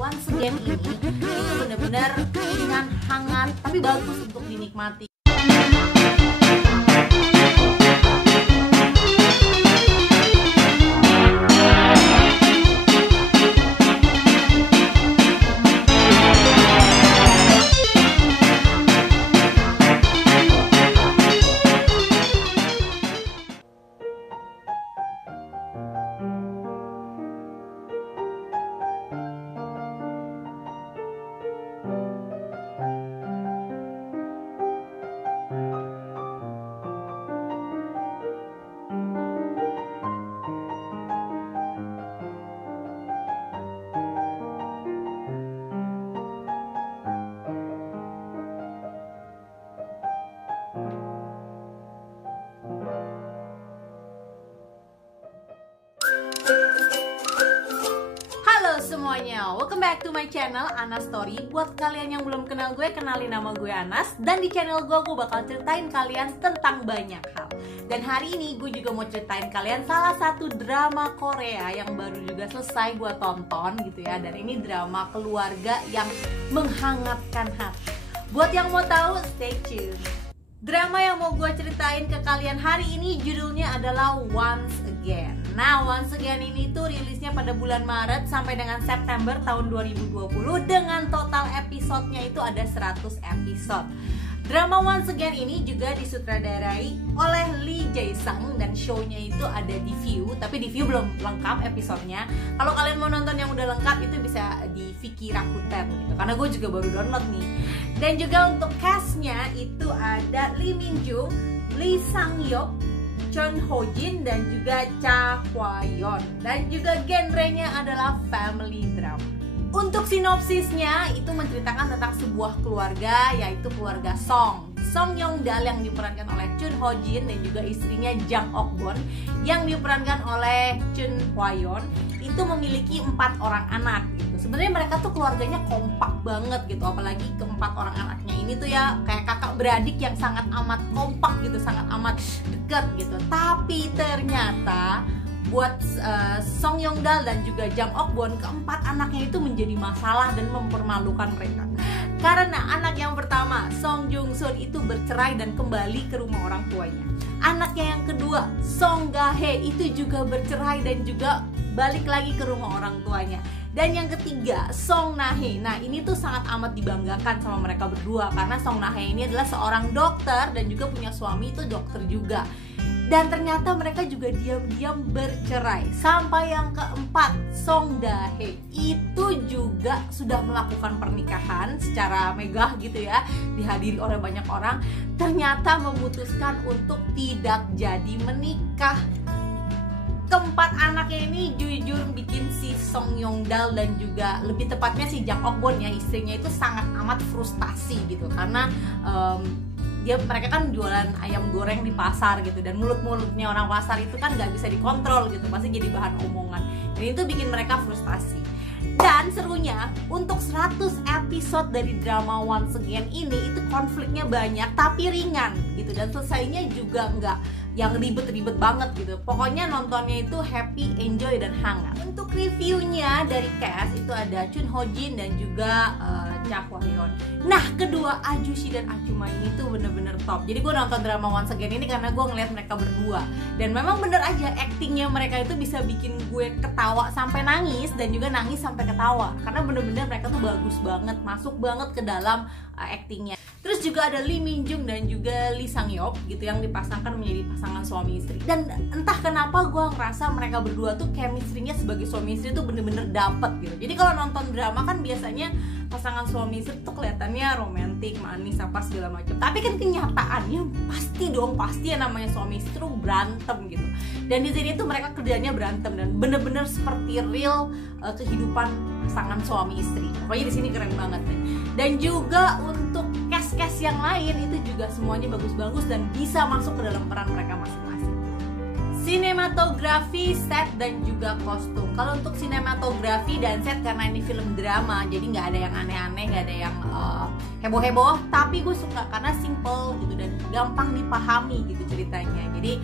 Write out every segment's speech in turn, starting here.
Once Again ini itu benar-benar ringan, hangat, tapi bagus untuk dinikmati. Semuanya, welcome back to my channel Anas Story. Buat kalian yang belum kenal gue, kenalin nama gue Anas. Dan di channel gue bakal ceritain kalian tentang banyak hal. Dan hari ini gue juga mau ceritain kalian salah satu drama Korea yang baru juga selesai gue tonton gitu ya. Dan ini drama keluarga yang menghangatkan hati. Buat yang mau tahu, stay tune. Drama yang mau gue ceritain ke kalian hari ini judulnya adalah Once Again. Nah, Once Again ini tuh rilisnya pada bulan Maret sampai dengan September tahun 2020 dengan total episodenya itu ada 100 episode. Drama Once Again ini juga disutradarai oleh Lee Jae-sung dan show-nya itu ada di View, tapi di View belum lengkap episodenya. Kalau kalian mau nonton yang udah lengkap itu bisa di Viki Rakuten gitu, karena gue juga baru download nih. Dan juga untuk cast-nya itu ada Lee Min Jung, Lee Sang Hyuk, Chun Ho Jin dan juga Cha Hwa Yeon. Dan juga genrenya adalah family drama. Untuk sinopsisnya itu menceritakan tentang sebuah keluarga, yaitu keluarga Song Yong Dal yang diperankan oleh Chun Ho Jin dan juga istrinya Jang Ok Bon yang diperankan oleh Chun Hwa Yeon. Itu memiliki 4 orang anak gitu. Sebenarnya mereka tuh keluarganya kompak banget gitu, apalagi keempat orang anaknya ini tuh ya kayak kakak beradik yang sangat amat kompak gitu, sangat amat dekat gitu. Tapi ternyata buat Song Yong Dal dan juga Jang Ok Bon, keempat anaknya itu menjadi masalah dan mempermalukan mereka. Karena anak yang pertama, Song Jung Sun, itu bercerai dan kembali ke rumah orang tuanya. Anaknya yang kedua, Song Ga Hye, itu juga bercerai dan juga balik lagi ke rumah orang tuanya. Dan yang ketiga, Song Na Hye. Nah, ini tuh sangat amat dibanggakan sama mereka berdua karena Song Na Hye ini adalah seorang dokter dan juga punya suami itu dokter juga. Dan ternyata mereka juga diam-diam bercerai. Sampai yang keempat, Song Da Hye itu juga sudah melakukan pernikahan secara megah gitu ya, dihadiri oleh banyak orang. Ternyata memutuskan untuk tidak jadi menikah. Keempat anaknya ini jujur bikin si Song Yong Dal dan juga lebih tepatnya si Jang Ok Bon ya, istrinya itu sangat amat frustasi gitu. Karena mereka kan jualan ayam goreng di pasar gitu, dan mulut-mulutnya orang pasar itu kan gak bisa dikontrol gitu, pasti jadi bahan omongan. Dan itu bikin mereka frustasi. Dan serunya, untuk 100 episode dari drama Once Again ini itu konfliknya banyak tapi ringan gitu, dan selesainya juga nggak yang ribet-ribet banget gitu. Pokoknya nontonnya itu happy, enjoy, dan hangat. Untuk reviewnya dari cast itu ada Chun Ho Jin dan juga Cha Hwa Yeon. Nah, kedua Ajushi dan Achuma ini tuh bener-bener top. Jadi gue nonton drama Once Again ini karena gue ngeliat mereka berdua. Dan memang bener aja actingnya mereka itu bisa bikin gue ketawa sampai nangis dan juga nangis sampai ketawa. Karena bener-bener mereka tuh bagus banget, masuk banget ke dalam actingnya. Terus juga ada Lee Min Jung dan juga Lee Sang Hyuk gitu yang dipasangkan menjadi pasangan suami istri. Dan entah kenapa gue ngerasa mereka berdua tuh chemistry-nya sebagai suami istri tuh bener-bener dapet gitu. Jadi kalau nonton drama kan biasanya pasangan suami istri tuh kelihatannya romantis, manis, apa segala macam. Tapi kan kenyataannya pasti yang namanya suami istri tuh berantem gitu. Dan di sini tuh mereka kerjanya berantem dan bener-bener seperti real kehidupan pasangan suami istri. Pokoknya di sini keren banget deh. Dan juga untuk cast yang lain itu juga semuanya bagus-bagus dan bisa masuk ke dalam peran mereka masing-masing. Sinematografi, set, dan juga kostum. Kalau untuk sinematografi dan set, karena ini film drama, jadi nggak ada yang aneh-aneh, nggak ada yang heboh-heboh. Tapi gue suka karena simple gitu dan gampang dipahami gitu ceritanya. Jadi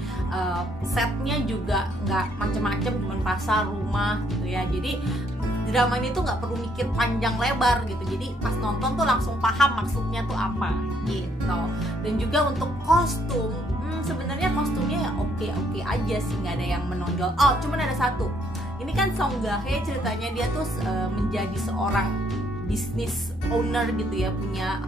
setnya juga nggak macem-macem, cuman pasar, rumah gitu ya. Jadi drama ini tuh nggak perlu mikir panjang lebar gitu, jadi pas nonton tuh langsung paham maksudnya tuh apa gitu. Dan juga untuk kostum, sebenarnya kostumnya ya oke aja sih, nggak ada yang menonjol. Oh, cuman ada satu, ini kan Song Gae ceritanya dia tuh menjadi seorang bisnis owner gitu ya, punya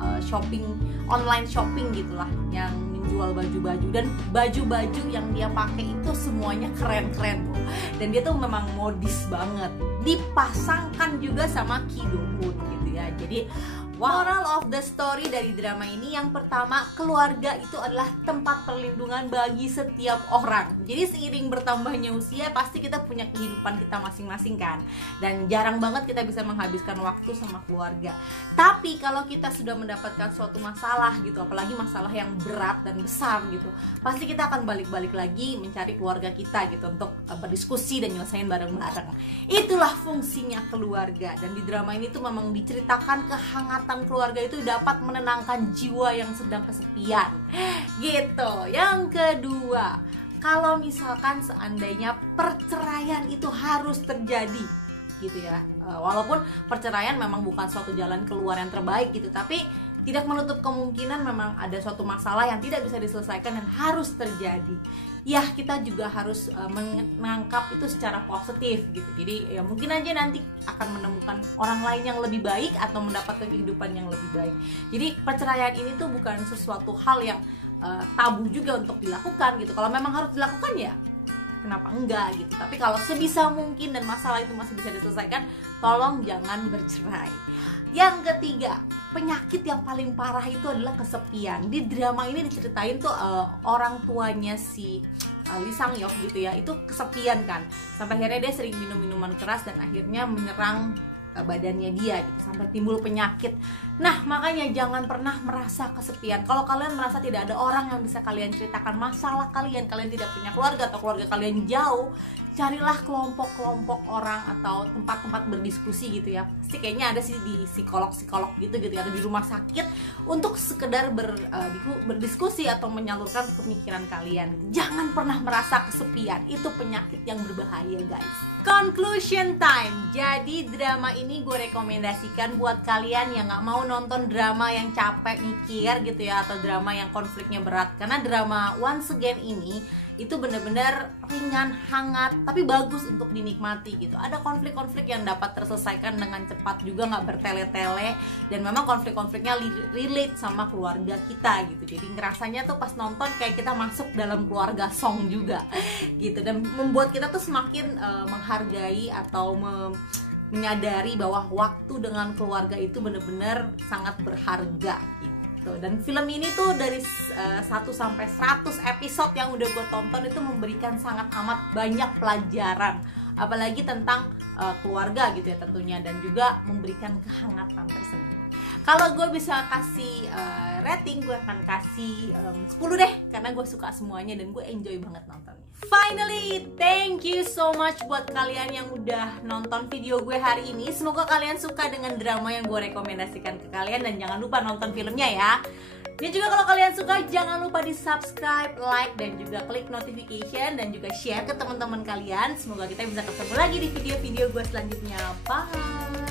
online shopping gitulah, yang menjual baju-baju, dan baju-baju yang dia pakai itu semuanya keren-keren tuh. Dan dia tuh memang modis banget, dipasangkan juga sama Ki Do Hoon gitu ya. Jadi moral of the story dari drama ini, yang pertama, keluarga itu adalah tempat perlindungan bagi setiap orang. Jadi seiring bertambahnya usia pasti kita punya kehidupan kita masing-masing kan, dan jarang banget kita bisa menghabiskan waktu sama keluarga. Tapi kalau kita sudah mendapatkan suatu masalah gitu, apalagi masalah yang berat dan besar gitu, pasti kita akan balik-balik lagi mencari keluarga kita gitu untuk berdiskusi dan nyelesain bareng-bareng. Itulah fungsinya keluarga. Dan di drama ini tuh memang diceritakan kehangatan keluarga itu dapat menenangkan jiwa yang sedang kesepian gitu. Yang kedua, kalau misalkan seandainya perceraian itu harus terjadi gitu ya, walaupun perceraian memang bukan suatu jalan keluar yang terbaik gitu, tapi tidak menutup kemungkinan memang ada suatu masalah yang tidak bisa diselesaikan dan harus terjadi. Ya, kita juga harus menangkap itu secara positif gitu. Jadi ya mungkin aja nanti akan menemukan orang lain yang lebih baik atau mendapatkan kehidupan yang lebih baik. Jadi perceraian ini tuh bukan sesuatu hal yang tabu juga untuk dilakukan gitu. Kalau memang harus dilakukan ya kenapa enggak gitu. Tapi kalau sebisa mungkin dan masalah itu masih bisa diselesaikan, tolong jangan bercerai. Yang ketiga, penyakit yang paling parah itu adalah kesepian. Di drama ini diceritain tuh orang tuanya si Lee Sang Hyuk gitu ya, itu kesepian kan, sampai akhirnya dia sering minum minuman keras dan akhirnya menyerang badannya dia gitu, sampai timbul penyakit. Nah, makanya jangan pernah merasa kesepian. Kalau kalian merasa tidak ada orang yang bisa kalian ceritakan masalah kalian tidak punya keluarga atau keluarga kalian jauh, carilah kelompok-kelompok orang atau tempat-tempat berdiskusi gitu ya. Pasti kayaknya ada sih di psikolog-psikolog gitu ya, ada di rumah sakit untuk sekedar berdiskusi atau menyalurkan pemikiran kalian. Jangan pernah merasa kesepian, itu penyakit yang berbahaya guys. Conclusion time. Jadi drama ini gue rekomendasikan buat kalian yang gak mau nonton drama yang capek mikir gitu ya, atau drama yang konfliknya berat. Karena drama Once Again ini itu bener-bener ringan, hangat, tapi bagus untuk dinikmati gitu. Ada konflik-konflik yang dapat terselesaikan dengan cepat juga, nggak bertele-tele, dan memang konflik-konfliknya relate sama keluarga kita gitu. Jadi ngerasanya tuh pas nonton kayak kita masuk dalam keluarga Song juga gitu, dan membuat kita tuh semakin menghargai atau menyadari bahwa waktu dengan keluarga itu bener-bener sangat berharga gitu. Dan film ini tuh dari 1 sampai 100 episode yang udah gue tonton itu memberikan sangat amat banyak pelajaran, apalagi tentang keluarga gitu ya tentunya, dan juga memberikan kehangatan tersebut. Kalau gue bisa kasih rating, gue akan kasih 10 deh, karena gue suka semuanya dan gue enjoy banget nontonnya. Finally, thank you so much buat kalian yang udah nonton video gue hari ini. Semoga kalian suka dengan drama yang gue rekomendasikan ke kalian, dan jangan lupa nonton filmnya ya. Dan juga kalau kalian suka, jangan lupa di subscribe, like, dan juga klik notification, dan juga share ke teman-teman kalian. Semoga kita bisa ketemu lagi di video-video gue selanjutnya. Bye!